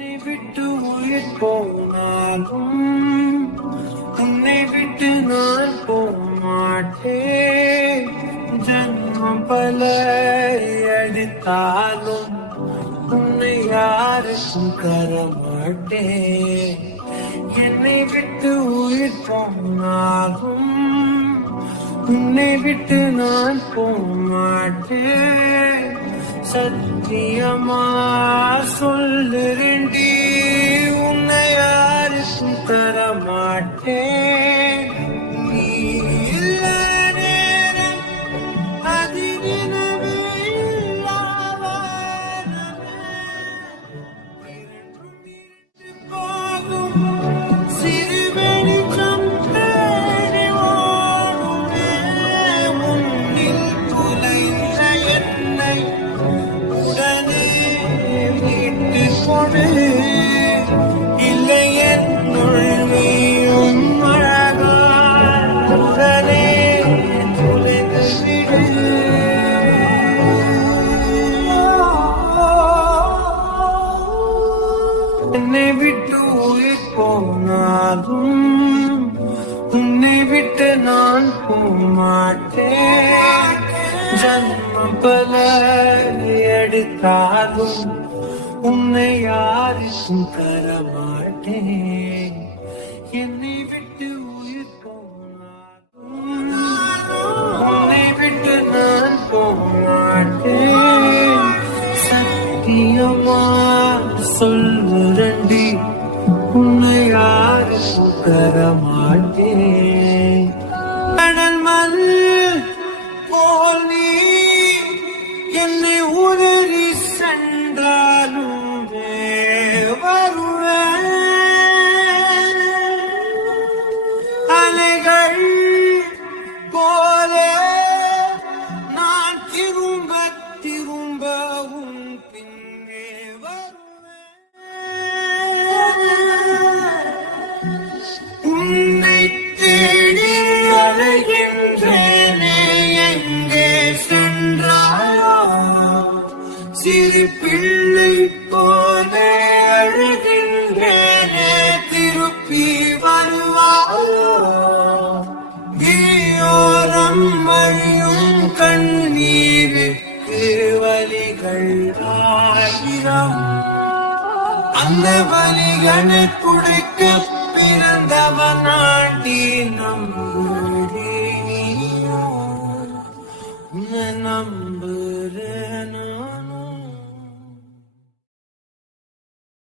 என்னை விட்டு உயிர் போனாலும் உன்னை விட்டு நான் போமாட்டேன். ஜன்மம் பல அடித்தாலும் உன்னை யாருக்கும் தரமாட்டேன். என்னை விட்டு உயிர் போனாலும் உன்னை விட்டு நான் போமாட்டேன். சத்தியமா சொல்லுறேன்டி, உன்னை யாருக்கும் தரமாட்டேன். நீ இல்ல நேரம் அதிரினவே போகும் சிறு வெளிச்சம் தேடி ஓடுமே. முன்னில் துளைந்த என்னை உடனே மீட்டு கொடு. இல்லை என்னுள் நீயும் அழகாய் உடனே துளைந்து விடு. என்னை விட்டு உயிர் போனாலும் உன்னை விட்டு நான் போமாட்டேன். ஜன்மம் பல எடுத்தாலும் உன்னை யாருக்கும் தரமாட்டேன். என்னை விட்டு உயிர் போனாலும் உன்னை விட்டு நான் போமாட்டேன். சத்தியமா சொல்லுறேன்டி, உன்னை யாருக்கும் தரமாட்டேன். கடல் மண் போல் நீ என்னை உதறி சென்றாலும் வருவேன். அலைகள் போல நான் திரும்ப திரும்ப உன் பின்னே வருவேன். உன்னை தேடி அலைகின்றேனே, எங்கே சென்றாயோ? சிறு பிள்ளை போல அழுகின்றேனே, திருப்பி வருவாயோ? நீயோரம் வழியும் கண்ணீருக்கு வலிகள் ஆயிரம். அந்த வலிகளை துடைக்க பிறந்தவன் ஆண்டி நம்புறேன், நம்புறேன்.